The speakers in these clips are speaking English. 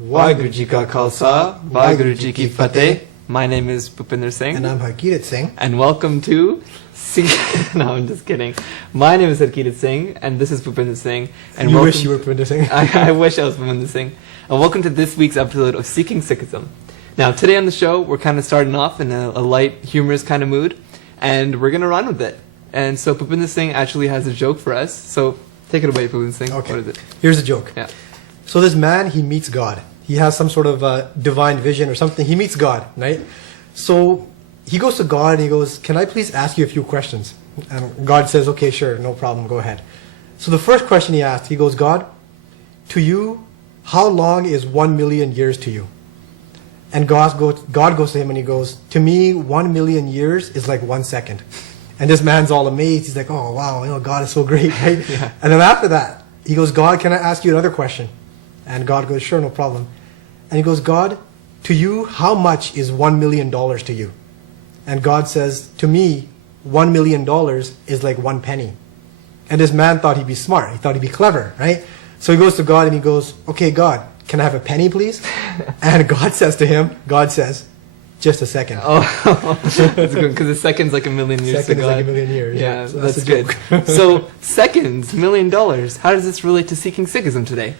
Waheguru Ji Ka Khalsa, Waheguru Ji Ki Fateh. My name is Bhupinder Singh. And I'm Harkirat Singh. And welcome to... No, I'm just kidding. My name is Harkirat Singh, and this is Bhupinder Singh. And you wish you were Bhupinder Singh? I wish I was Bhupinder Singh. And welcome to this week's episode of Seeking Sikhism. Now, today on the show, we're kind of starting off in a light, humorous kind of mood, and we're going to run with it. And so Bhupinder Singh actually has a joke for us. So take it away, Bhupinder Singh. Okay. What is it? Here's a joke. Yeah. So this man, he meets God. He has some sort of divine vision or something. He meets God, right? So he goes to God and he goes, "Can I please ask you a few questions?" And God says, "Okay, sure, no problem, go ahead." So the first question he asked, he goes, "God, to you, how long is 1 million years to you?" And God goes to him and he goes, "To me, 1 million years is like 1 second." And this man's all amazed. He's like, "Oh, wow, God is so great," right? Yeah. And then after that, he goes, "God, can I ask you another question?" And God goes, "Sure, no problem." And he goes, "God, to you, how much is $1 million to you?" And God says, "To me, $1 million is like 1 penny." And this man thought he'd be smart. He thought he'd be clever, right? So he goes to God and he goes, "Okay, God, can I have a penny, please?" And God says to him, "Just a second." Oh, that's good, because a second's like a million years Second to is God. like a million years. Yeah, So that's a good. joke. So, seconds, $1 million. How does this relate to Seeking Sikhism today?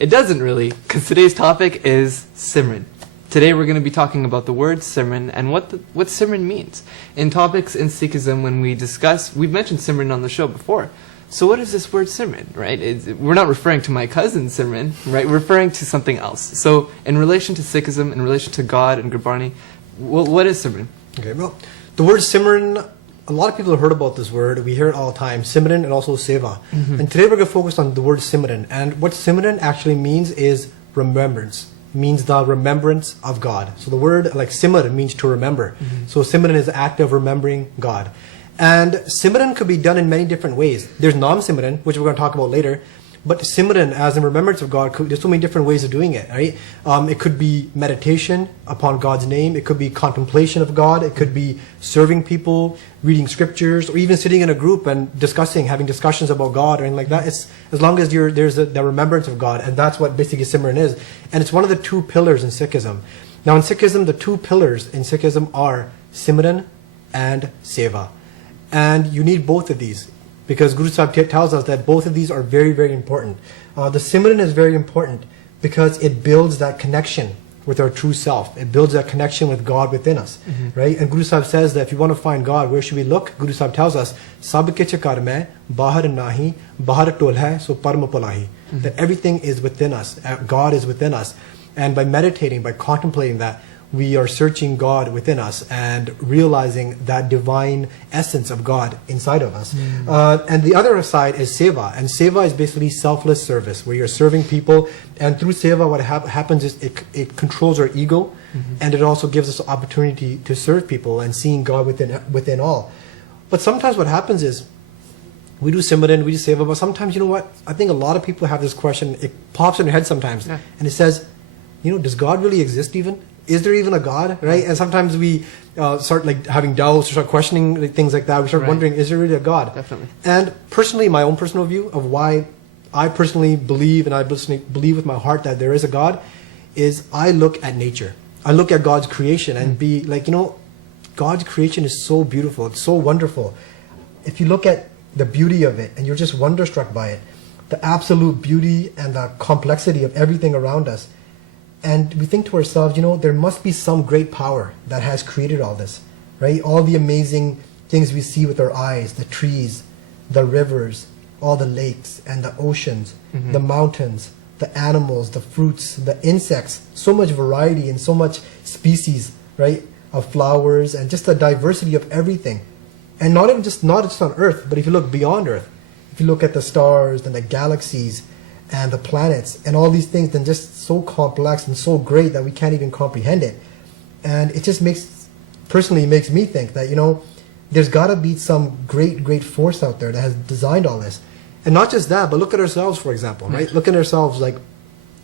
It doesn't really, because today's topic is Simran. Today we're going to be talking about the word Simran and what Simran means. In topics in Sikhism, when we discuss, we've mentioned Simran on the show before. So what is this word Simran, right? We're not referring to my cousin Simran, right? We're referring to something else. So in relation to Sikhism, in relation to God and Gurbani, what is Simran? Okay, well, the word Simran, a lot of people have heard about this word. We hear it all the time, Simran and also Seva. Mm-hmm. And today we're going to focus on the word Simran. And what Simran actually means is remembrance. It means the remembrance of God. So the word like Simran means to remember. Mm-hmm. So Simran is the act of remembering God. And Simran could be done in many different ways. There's Nam Simran, which we're going to talk about later. But Simran, as in remembrance of God, there's so many different ways of doing it, right? It could be meditation upon God's name. It could be contemplation of God. It could be serving people, reading scriptures, or even sitting in a group and having discussions about God or anything like that. It's as long as there's the remembrance of God, and that's what basically Simran is. And it's one of the 2 pillars in Sikhism. Now in Sikhism, the 2 pillars in Sikhism are Simran and Seva. And you need both of these, because Guru Sahib tells us that both of these are very, very important. The Simran is very important because it builds that connection with our true self. It builds that connection with God within us, right? And Guru Sahib says that if you want to find God, where should we look? Guru Sahib tells us, "Sab ke chakar mein, bahar nahi, bahar tol hai, so parma palahi." That everything is within us. God is within us. And by meditating, by contemplating that, we are searching God within us and realizing that divine essence of God inside of us. And the other side is Seva. And Seva is basically selfless service, where you're serving people. And through Seva, what happens is it controls our ego, and it also gives us an opportunity to serve people and seeing God within all. But sometimes what happens is, we do Simran, we do Seva, but sometimes, you know what? I think a lot of people have this question. It pops in their head sometimes. Yeah. And it says, does God really exist even? Is there even a God, right? And sometimes we start like having doubts, or start questioning things like that. We start wondering, is there really a God? Definitely. And personally, my own personal view of why I personally believe, and I personally believe with my heart that there is a God, is I look at nature. I look at God's creation and be like, God's creation is so beautiful. It's so wonderful. If you look at the beauty of it and you're just wonderstruck by it, the absolute beauty and the complexity of everything around us, and we think to ourselves, there must be some great power that has created all this, right? All the amazing things we see with our eyes, the trees, the rivers, all the lakes and the oceans, the mountains, the animals, the fruits, the insects, so much variety and so much species, right, of flowers, and just the diversity of everything. And not just on Earth, but if you look beyond Earth, if you look at the stars and the galaxies and the planets and all these things, then just so complex and so great that we can't even comprehend it. And it just personally makes me think that, there's got to be some great force out there that has designed all this. And not just that, but look at ourselves, for example, right? Look at ourselves, like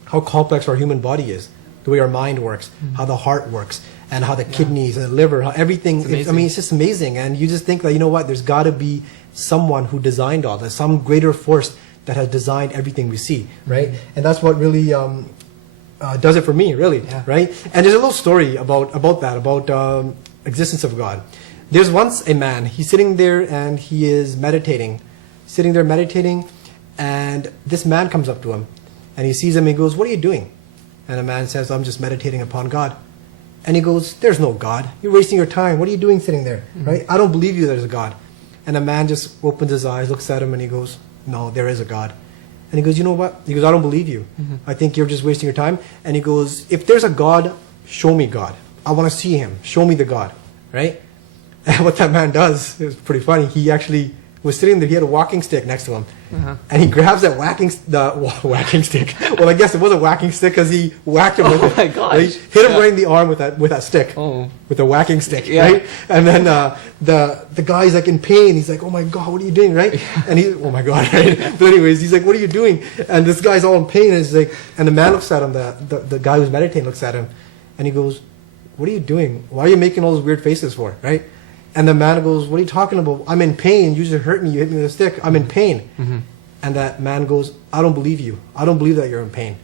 how complex our human body is, the way our mind works, how the heart works, and how the kidneys and the liver, how everything, it's just amazing. And you just think that, there's got to be someone who designed all this, some greater force that has designed everything we see, right? And that's what really does it for me, really, Yeah. right? And there's a little story about that, about existence of God. There's once a man, he's sitting there and he is meditating, and this man comes up to him, and he sees him and he goes, "What are you doing?" And the man says, "I'm just meditating upon God." And he goes, "There's no God. You're wasting your time. What are you doing sitting there? Right? I don't believe you there's a God." And the man just opens his eyes, looks at him, and he goes, "No, there is a God." And he goes, "You know what?" He goes, "I don't believe you. I think you're just wasting your time." And he goes, "If there's a God, show me God. I want to see him. Show me the God." Right? And what that man does is pretty funny. He actually was sitting there. He had a walking stick next to him. And he grabs that whacking stick. Well, I guess it was a whacking stick because he whacked him with it. Oh my gosh. Right? Hit him right in the arm with that stick. Oh. With the whacking stick, Yeah. right? And then the guy's like in pain. He's like, "Oh my God, what are you doing?" Right? And he's, "Oh my God," right? But anyways, he's like, "What are you doing?" And this guy's all in pain. And he's like, and the man looks at him. The guy who's meditating looks at him, and he goes, "What are you doing? Why are you making all those weird faces for?" Right? And the man goes, "What are you talking about? I'm in pain. You just hurt me. You hit me with a stick. I'm in pain." And that man goes, "I don't believe you. I don't believe that you're in pain."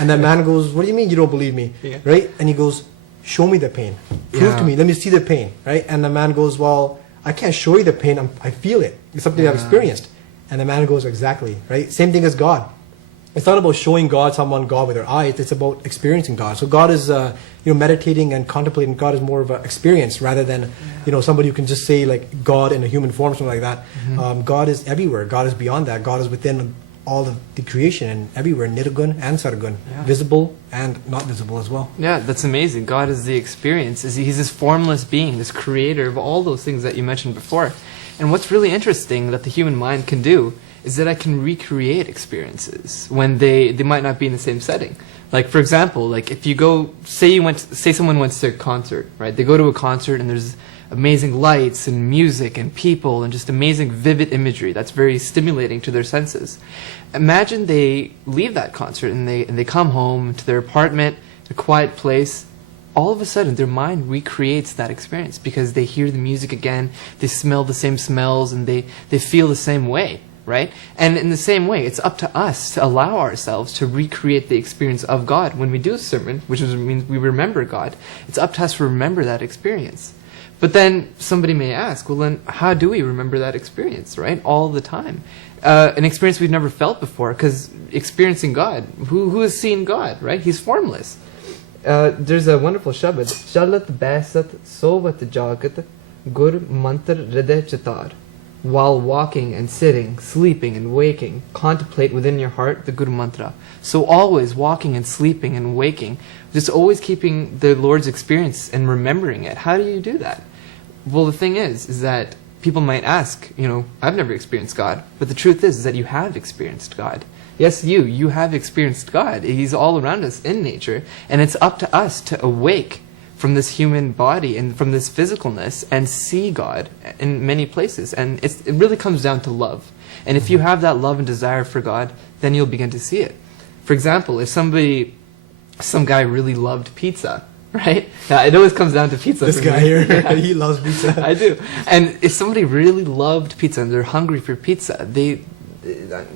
And that man goes, "What do you mean you don't believe me?" Yeah. Right? And he goes, "Show me the pain. Prove Yeah. to me. Let me see the pain." Right? And the man goes, "Well, I can't show you the pain. I feel it. It's something I've experienced." And the man goes, "Exactly. Right? Same thing as God. It's not about showing someone God with their eyes. It's about experiencing God. So God is, meditating and contemplating God is more of an experience rather than, somebody who can just say like God in a human form, something like that. God is everywhere. God is beyond that. God is within all of the creation and everywhere, nirgun and sargun, visible and not visible as well. Yeah, that's amazing. God is the experience. He's this formless being, this creator of all those things that you mentioned before. And what's really interesting that the human mind can do is that I can recreate experiences when they might not be in the same setting. Like, for example, like if you go, say someone went to a concert, right? They go to a concert and there's amazing lights and music and people and just amazing vivid imagery that's very stimulating to their senses. Imagine they leave that concert and they come home to their apartment, a quiet place. All of a sudden, their mind recreates that experience because they hear the music again, they smell the same smells, and they feel the same way. Right? And in the same way, it's up to us to allow ourselves to recreate the experience of God. When we do Simran, which means we remember God, it's up to us to remember that experience. But then somebody may ask, well then, how do we remember that experience, right? All the time. An experience we've never felt before, because experiencing God, who has seen God, right? He's formless. There's a wonderful shabad. Shalat basat sovat jagat gur mantar hriday chitar. While walking and sitting, sleeping and waking, contemplate within your heart the Guru Mantra. So always walking and sleeping and waking, just always keeping the Lord's experience and remembering it. How do you do that? Well, the thing is that people might ask, I've never experienced God. But the truth is that you have experienced God. Yes, you have experienced God. He's all around us in nature. And it's up to us to awake from this human body and from this physicalness and see God in many places. And it really comes down to love. And if you have that love and desire for God, then you'll begin to see it. For example, if some guy really loved pizza, right? Now, it always comes down to pizza. This guy here, he loves pizza. I do. And if somebody really loved pizza and they're hungry for pizza,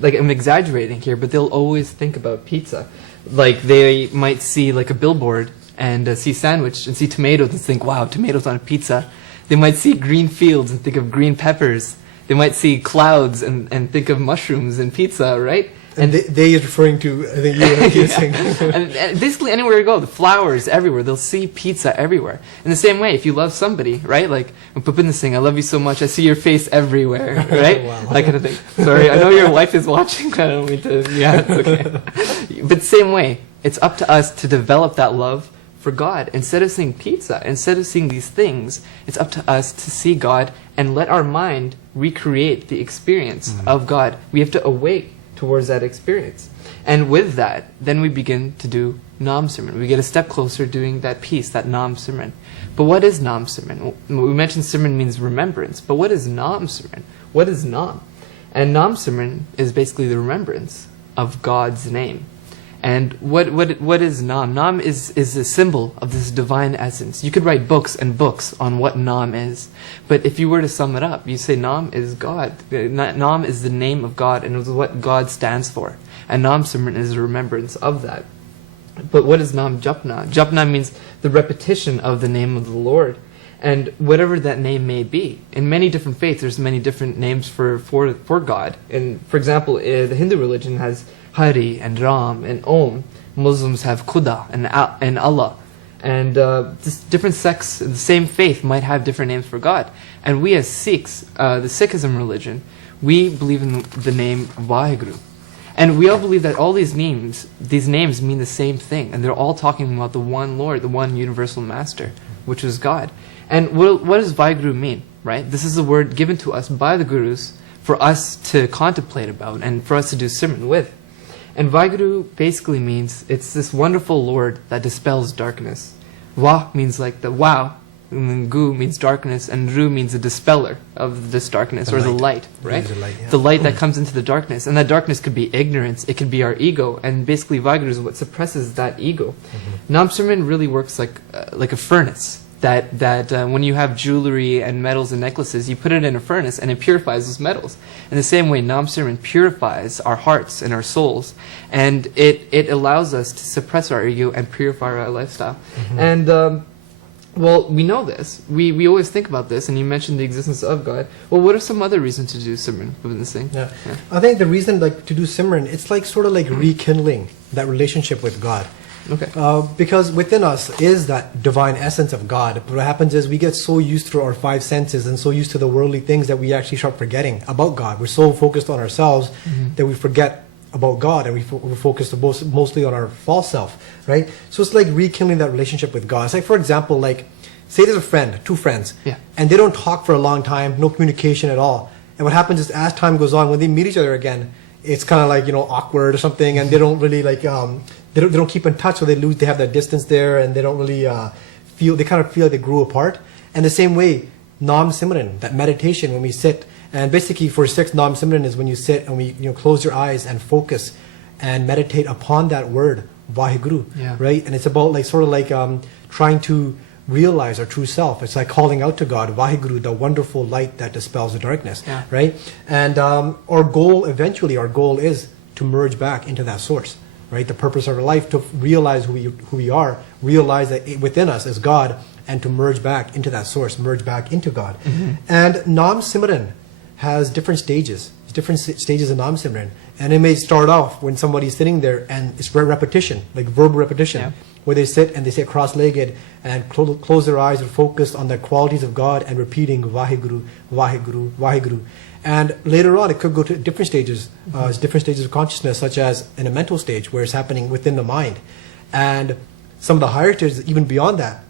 like I'm exaggerating here, but they'll always think about pizza. Like they might see like a billboard and see sandwich and see tomatoes and think, wow, tomatoes on a pizza. They might see green fields and think of green peppers. They might see clouds and think of mushrooms and pizza, right? And they is referring to, I think you were kissing. and basically anywhere you go, the flowers everywhere. They'll see pizza everywhere. In the same way, if you love somebody, right? Like, Pupin is saying, I love you so much, I see your face everywhere, right? Wow. That kind of thing. Sorry, I know your wife is watching. I don't mean to, yeah, it's okay. But same way, it's up to us to develop that love for God. Instead of seeing pizza, instead of seeing these things, it's up to us to see God and let our mind recreate the experience of God. We have to awake towards that experience. And with that, then we begin to do Nam Simran. We get a step closer doing that piece, that Nam Simran. But what is Nam Simran? We mentioned Simran means remembrance, but what is Nam Simran? What is Nam? And Nam Simran is basically the remembrance of God's name. And what is Nam? Nam is a symbol of this divine essence. You could write books and books on what Nam is. But if you were to sum it up, you say Nam is God. Nam is the name of God and is what God stands for. And Nam Simran is a remembrance of that. But what is Nam Japna? Japna means the repetition of the name of the Lord. And whatever that name may be. In many different faiths, there's many different names for God. And for example, the Hindu religion has Hari and Ram and Om. Muslims have Khuda and Allah. And just different sects in the same faith might have different names for God. And we as Sikhs, the Sikhism religion, we believe in the name Vaheguru. And we all believe that all these names mean the same thing. And they're all talking about the one Lord, the one universal master, which is God. And what does Vaheguru mean, right? This is a word given to us by the Gurus for us to contemplate about and for us to do Simran with. And Vaheguru basically means it's this wonderful Lord that dispels darkness. Vah means like the wow, and then Gu means darkness, and Ru means the dispeller of this darkness, or the light, right? The light that comes into the darkness. And that darkness could be ignorance, it could be our ego, and basically Vaheguru is what suppresses that ego. Nam Simran really works like a furnace. That when you have jewelry and metals and necklaces, you put it in a furnace and it purifies those metals. In the same way, Nam Simran purifies our hearts and our souls, and it allows us to suppress our ego and purify our lifestyle. And well, we know this. We always think about this, and you mentioned the existence of God. Well, what are some other reasons to do Simran within this thing? Yeah. I think the reason to do Simran, it's like sort of like rekindling that relationship with God. Okay. Because within us is that divine essence of God. But what happens is we get so used to our five senses and so used to the worldly things that we actually start forgetting about God. We're so focused on ourselves that we forget about God, and we're focused mostly on our false self, right? So it's like rekindling that relationship with God. It's like, for example, like say there's a friend, two friends, and they don't talk for a long time, no communication at all. And what happens is as time goes on, when they meet each other again, it's kind of like, awkward or something, and they don't really like they don't keep in touch, so they have that distance there, and they don't really they kind of feel like they grew apart. And the same way, Nam Simran, that meditation when we sit, and basically for Sikhs, Nam Simran is when you sit and we close your eyes and focus and meditate upon that word Vaheguru, right? And it's about like sort of like trying to realize our true self. It's like calling out to God, Vaheguru, the wonderful light that dispels the darkness, right? And our goal is to merge back into that source, right? The purpose of our life, to realize who we are, realize that within us is God, and to merge back into that source, merge back into God. And Nam Simran has different stages of Nam Simran. And it may start off when somebody's sitting there and it's repetition, like verbal repetition, where they sit and they sit cross-legged and close their eyes and focus on the qualities of God and repeating Vaheguru, Vaheguru, Vaheguru. And later on, it could go to different stages of consciousness, such as in a mental stage where it's happening within the mind. And some of the higher stages, even beyond that,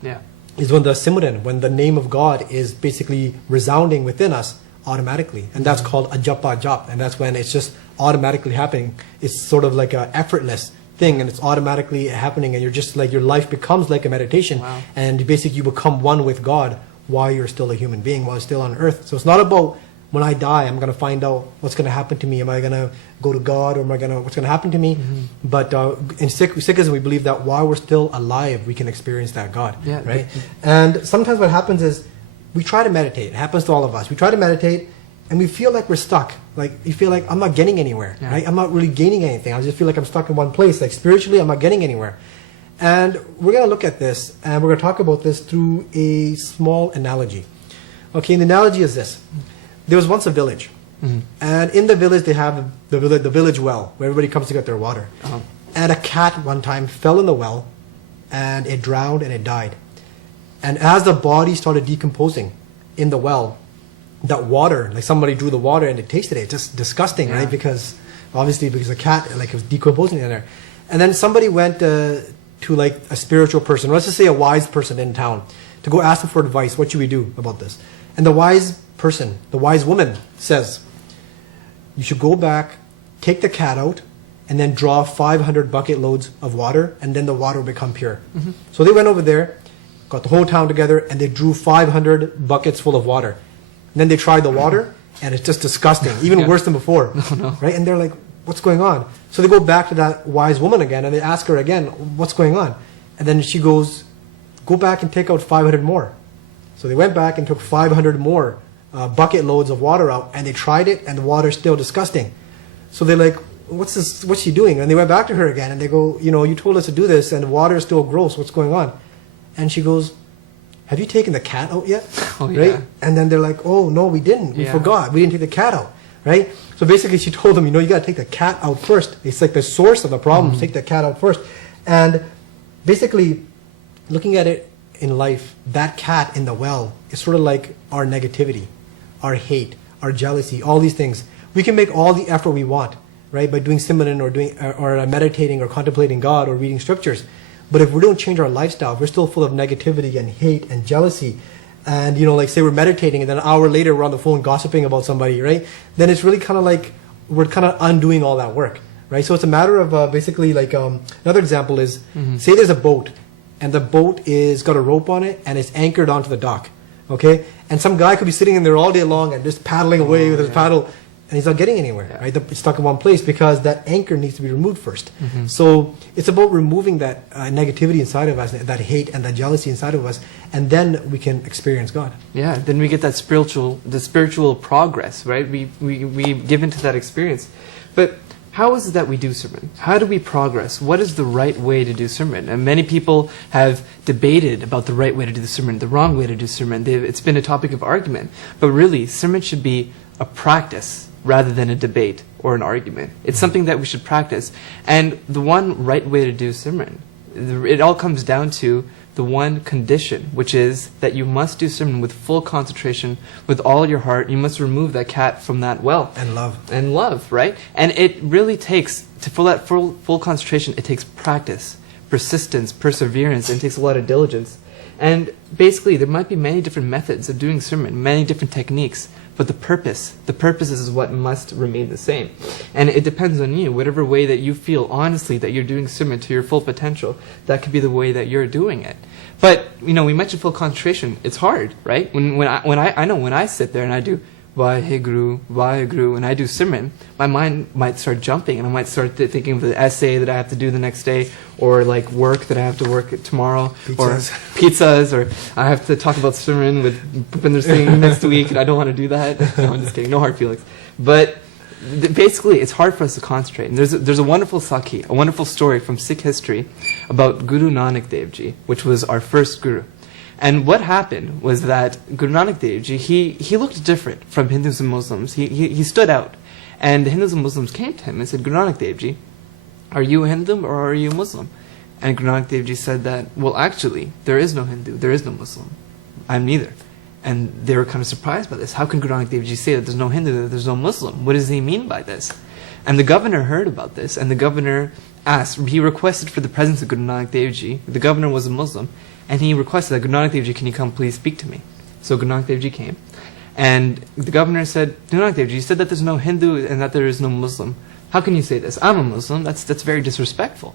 is when the Simran, when the name of God is basically resounding within us automatically. And that's called a japa jap. And that's when it's just automatically happening. It's sort of like an effortless thing, and it's automatically happening, and you're just like, your life becomes like a meditation. And basically you become one with God while you're still a human being, while you're still on earth. So it's not about when I die, I'm going to find out what's going to happen to me. Am I going to go to God, or what's going to happen to me? But in Sikhism, we believe that while we're still alive, we can experience that God, right? And sometimes what happens is we try to meditate. It happens to all of us. We try to meditate, and we feel like we're stuck. Like, you feel like, I'm not getting anywhere, right? I'm not really gaining anything. I just feel like I'm stuck in one place. Like, spiritually, I'm not getting anywhere. And we're going to look at this, and we're going to talk about this through a small analogy. Okay, and the analogy is this. There was once a village, and in the village they have the village well, where everybody comes to get their water. And a cat one time fell in the well, and it drowned and it died. And as the body started decomposing in the well, that water, like somebody drew the water and it tasted it. It's just disgusting, right? Because the cat, like, it was decomposing in there. And then somebody went to like a spiritual person, let's just say a wise person in town, to go ask them for advice. What should we do about this? And the wise person, the wise woman, says, you should go back, take the cat out, and then draw 500 bucket loads of water, and then the water will become pure. So they went over there, got the whole town together, and they drew 500 buckets full of water. And then they tried the water, and it's just disgusting, even worse than before. Right? And they're like, what's going on? So they go back to that wise woman again, and they ask her again, what's going on? And then she goes, go back and take out 500 more. So they went back and took 500 more bucket loads of water out, and they tried it, and the water's still disgusting. So they're like, what's she doing? And they went back to her again, and they go, you told us to do this, and the water is still gross. What's going on? And she goes, have you taken the cat out yet? Oh, right? yeah. And then they're like, oh, no, we didn't. We Yeah. forgot. We didn't take the cat out, right? So basically she told them, you got to take the cat out first. It's like the source of the problem. Take the cat out first. And basically, looking at it in life, that cat in the well is sort of like our negativity, our hate, our jealousy, all these things. We can make all the effort we want, right, by doing Simran or meditating or contemplating God or reading scriptures. But if we don't change our lifestyle, if we're still full of negativity and hate and jealousy, and like say we're meditating and then an hour later we're on the phone gossiping about somebody, right? Then it's really kind of like we're kind of undoing all that work, right? So it's a matter of basically like another example is say there's a boat and the boat is got a rope on it and it's anchored onto the dock, okay? And some guy could be sitting in there all day long and just paddling away with his paddle, and he's not getting anywhere, right? It's stuck in one place because that anchor needs to be removed first. So it's about removing that negativity inside of us, that hate and that jealousy inside of us, and then we can experience God. Yeah, then we get the spiritual progress, right? We give into that experience. But how is it that we do Simran? How do we progress? What is the right way to do Simran? And many people have debated about the right way to do the Simran, the wrong way to do Simran. It's been a topic of argument. But really, Simran should be a practice rather than a debate or an argument. It's something that we should practice. And the one right way to do Simran, it all comes down to the one condition, which is that you must do Simran with full concentration, with all your heart. You must remove that cat from that well. And love. And love, right? And it really takes, for that full concentration, it takes practice, persistence, perseverance, and it takes a lot of diligence. And basically, there might be many different methods of doing Simran, many different techniques, but the purpose is what must remain the same. And it depends on you. Whatever way that you feel honestly that you're doing Simran to your full potential, that could be the way that you're doing it. But, we mentioned full concentration. It's hard, right? When I know when I sit there and I do Vaheguru, and I do Simran, my mind might start jumping, and I might start thinking of the essay that I have to do the next day, or like work that I have to work tomorrow, or pizzas, or I have to talk about Simran with Bhupinder Singh next week, and I don't want to do that. No, I'm just kidding. No hard feelings. But basically, it's hard for us to concentrate. And there's a wonderful Sakhi, a wonderful story from Sikh history about Guru Nanak Dev Ji, which was our first guru. And what happened was that Guru Nanak Dev Ji, he looked different from Hindus and Muslims. He stood out. And the Hindus and Muslims came to him and said, Guru Nanak Dev Ji, are you a Hindu or are you a Muslim? And Guru Nanak Dev Ji said that, well, actually, there is no Hindu, there is no Muslim. I'm neither. And they were kind of surprised by this. How can Guru Nanak Dev Ji say that there's no Hindu, that there's no Muslim? What does he mean by this? And the governor heard about this, and the governor he requested for the presence of Guru Nanak Dev Ji. The governor was a Muslim. And he requested that, Guru Nanak Dev Ji, can you come please speak to me? So Guru Nanak Dev Ji came. And the governor said, Guru Nanak Dev Ji, you said that there's no Hindu and that there is no Muslim. How can you say this? I'm a Muslim. That's very disrespectful.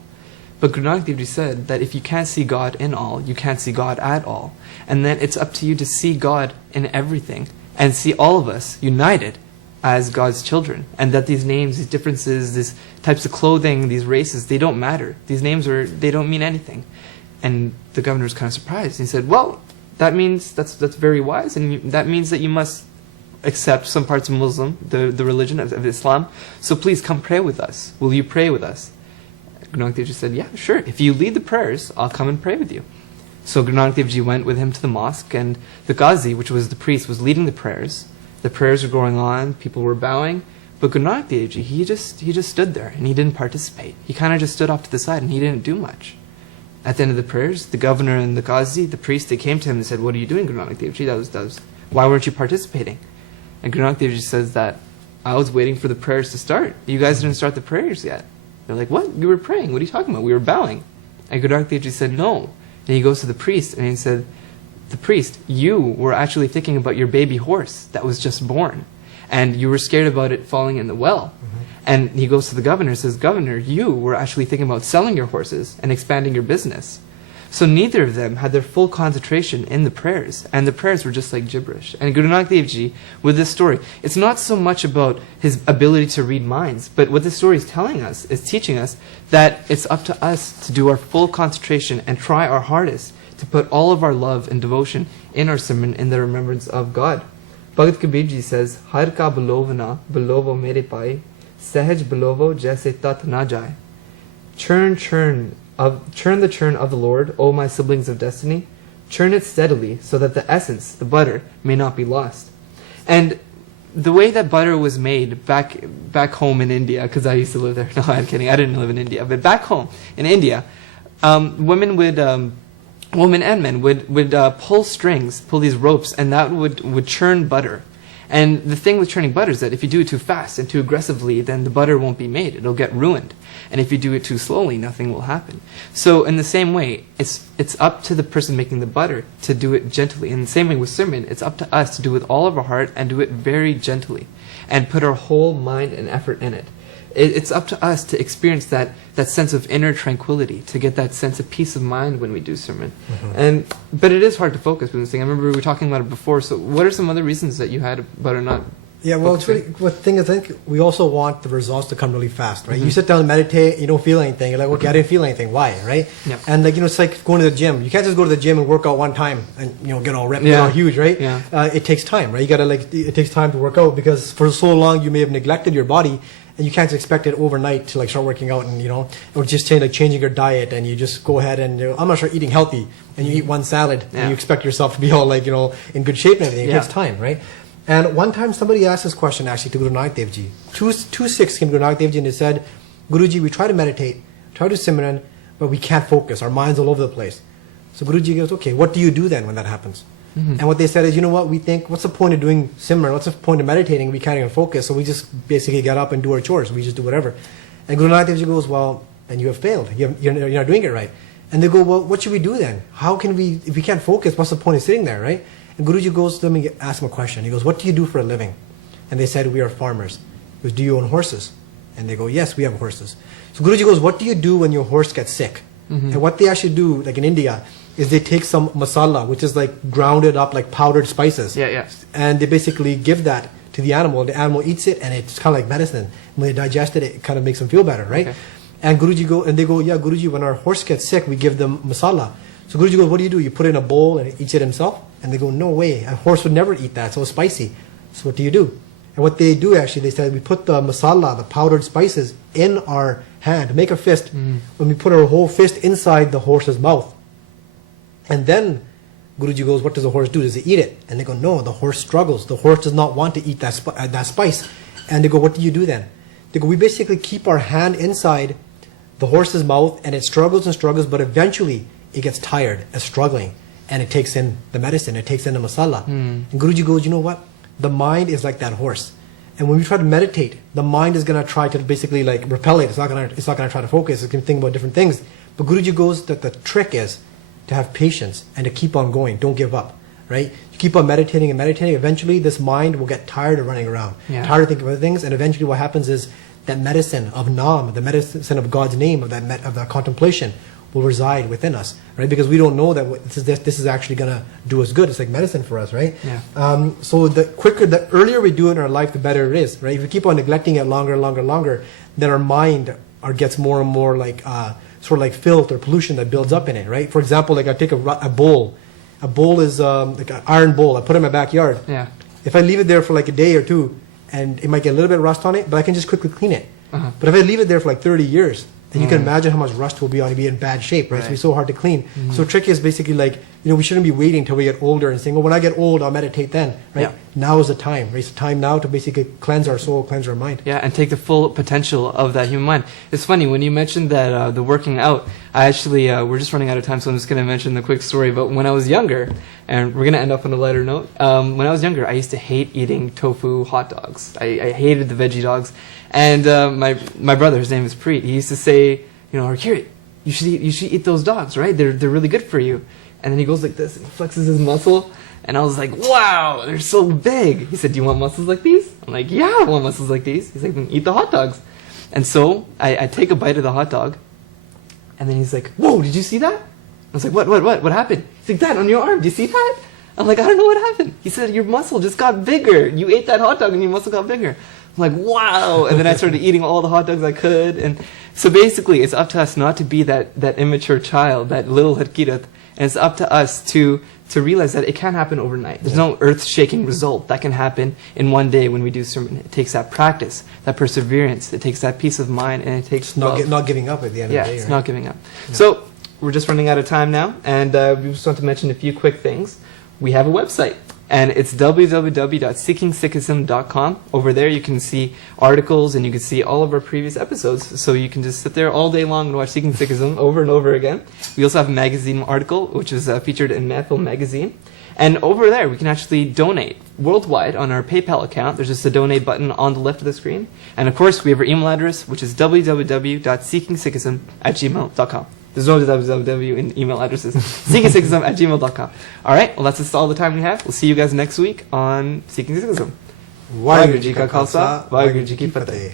But Guru Nanak Dev Ji said that if you can't see God in all, you can't see God at all. And then it's up to you to see God in everything and see all of us united as God's children. And that these names, these differences, these types of clothing, these races, they don't matter. These names they don't mean anything. And the governor was kind of surprised. He said, well, that means that's very wise, and that means that you must accept some parts of Muslim, the religion of Islam. So please come pray with us. Will you pray with us? Guru Nanak Dev Ji said, yeah, sure. If you lead the prayers, I'll come and pray with you. So Guru Nanak Dev Ji went with him to the mosque, and the Ghazi, which was the priest, was leading the prayers. The prayers were going on, people were bowing, but Guru Nanak Dev Ji, he just stood there, and he didn't participate. He kind of just stood off to the side, and he didn't do much. At the end of the prayers, the governor and the Qazi, the priest, they came to him and said, what are you doing, Guru Nanak Dev Ji? Why weren't you participating? And Guru Nanak Dev Ji says that, I was waiting for the prayers to start. You guys didn't start the prayers yet. They're like, what? You were praying. What are you talking about? We were bowing. And Guru Nanak Dev Ji said, no. And he goes to the priest and he said, the priest, you were actually thinking about your baby horse that was just born. And you were scared about it falling in the well. And he goes to the governor and says, Governor, you were actually thinking about selling your horses and expanding your business. So neither of them had their full concentration in the prayers, and the prayers were just like gibberish. And Guru Nanak Dev Ji, with this story, it's not so much about his ability to read minds, but what this story is telling us, is teaching us that it's up to us to do our full concentration and try our hardest to put all of our love and devotion in our Simran, in the remembrance of God. Bhagat Kabir Ji says, Har ka balovana, balovo mere pai, Sehaj bilovo jaise tat na jaye. Churn the churn of the Lord, O my siblings of destiny. Churn it steadily, so that the essence, the butter, may not be lost. And the way that butter was made back home in India, because I used to live there. No, I'm kidding. I didn't live in India, but back home in India, women and men would pull these ropes, and that would churn butter. And the thing with churning butter is that if you do it too fast and too aggressively, then the butter won't be made. It'll get ruined. And if you do it too slowly, nothing will happen. So in the same way, it's up to the person making the butter to do it gently. In the same way with Simran, it's up to us to do it with all of our heart and do it very gently and put our whole mind and effort in it. It's up to us to experience that sense of inner tranquility, to get that sense of peace of mind when we do Simran. But it is hard to focus with this thing. I remember we were talking about it before. So what are some other reasons that you had about it not? Yeah, well, it's really, the thing is, I think we also want the results to come really fast, right? You sit down and meditate, you don't feel anything. You're like, okay, I didn't feel anything. Why, right? Yeah. And it's like going to the gym. You can't just go to the gym and work out one time and get all ripped, get all huge, right? Yeah. It takes time, right? You gotta it takes time to work out because for so long you may have neglected your body, and you can't just expect it overnight to start working out and or just changing your diet, and you just go ahead and I'm not sure eating healthy, and you eat one salad and you expect yourself to be all in good shape and everything. It takes time, right? And one time somebody asked this question actually to Guru Nanak Dev Ji. Two Sikhs came to Guru Nanak Dev Ji and they said, Guruji, we try to meditate, try to Simran, but we can't focus. Our mind's all over the place. So Guruji goes, okay, what do you do then when that happens? And what they said is, we think, what's the point of doing Simran? What's the point of meditating? We can't even focus. So we just basically get up and do our chores. We just do whatever. And Guru Nanak Dev Ji goes, well, then you have failed. You're not doing it right. And they go, well, what should we do then? How can we, if we can't focus, what's the point of sitting there, right? And Guruji goes to them and asks them a question. He goes, what do you do for a living? And they said, we are farmers. He goes, do you own horses? And they go, yes, we have horses. So Guruji goes, what do you do when your horse gets sick? And what they actually do, like in India, is they take some masala, which is like grounded up, like powdered spices. And they basically give that to the animal. The animal eats it, and it's kind of like medicine. When they digest it, it kind of makes them feel better, right? And they go, yeah, Guruji, when our horse gets sick, we give them masala. So Guruji goes, what do? You put it in a bowl and it eats it himself? And they go, no way, a horse would never eat that, so spicy. So what do you do? And what they do actually, they said, we put the masala, the powdered spices, in our hand, make a fist. When we put our whole fist inside the horse's mouth. And then Guruji goes, what does the horse do? Does it eat it? And they go, no, the horse struggles. The horse does not want to eat that spice. And they go, what do you do then? They go, we basically keep our hand inside the horse's mouth, and it struggles and struggles, but eventually it gets tired of struggling, and it takes in the medicine, it takes in the masala. And Guruji goes, you know what? The mind is like that horse. And when we try to meditate, the mind is going to try to basically repel it. It's not going to try to focus. It's going to think about different things. But Guruji goes that the trick is to have patience and to keep on going. Don't give up, right? You keep on meditating and meditating. Eventually, this mind will get tired of running around, tired of thinking about things. And eventually what happens is that medicine of Naam, the medicine of God's name, of that contemplation, will reside within us, right? Because we don't know that this is actually going to do us good. It's like medicine for us, right? So the earlier we do it in our life, the better it is, right? If we keep on neglecting it longer, then our mind gets more and more sort of like filth or pollution that builds up in it, right? For example, I take a bowl. A bowl is like an iron bowl. I put it in my backyard. If I leave it there for a day or two, and it might get a little bit of rust on it, but I can just quickly clean it. But if I leave it there for 30 years, then you can imagine how much rust will be on it, be in bad shape, right? So it's so hard to clean. So the trick is basically we shouldn't be waiting until we get older and saying, well, when I get old, I'll meditate then, right? Now is the time, right? It's the time now to basically cleanse our soul, cleanse our mind. And take the full potential of that human mind. It's funny, when you mentioned that the working out, I actually, we're just running out of time, so I'm just going to mention the quick story. But when I was younger, and we're going to end up on a lighter note, when I was younger, I used to hate eating tofu hot dogs. I hated the veggie dogs. And my brother, his name is Preet, he used to say, Harkirat, you should eat those dogs, right? They're really good for you. And then he goes like this and flexes his muscle. And I was like, wow, they're so big. He said, do you want muscles like these? I'm like, yeah, I want muscles like these. He's like, then eat the hot dogs. And so I take a bite of the hot dog. And then he's like, whoa, did you see that? I was like, what happened? He's like, Dad, on your arm, do you see that? I'm like, I don't know what happened. He said, your muscle just got bigger. You ate that hot dog and your muscle got bigger. I'm like, wow. And then I started eating all the hot dogs I could. And so basically, it's up to us not to be that immature child, that little Harkirat, And it's up to us to realize that it can happen overnight. There's no earth-shaking result that can happen in one day when we do sermon. It takes that practice, that perseverance. It takes that peace of mind, and it takes not giving up at the end of the day. it's right? not giving up. So we're just running out of time now, and we just want to mention a few quick things. We have a website, and it's www.seekingsikhism.com. Over there, you can see articles, and you can see all of our previous episodes. So you can just sit there all day long and watch Seeking Sikhism over and over again. We also have a magazine article, which is featured in Mehfil magazine. And over there, we can actually donate worldwide on our PayPal account. There's just a donate button on the left of the screen. And of course, we have our email address, which is www.seekingsikhism@gmail.com. There's no www in email addresses. seekingsikhism@gmail.com. All right, well, that's just all the time we have. We'll see you guys next week on Seeking Sikhism. Waheguru Ji Ka Khalsa, Waheguru Ji Ki Fateh.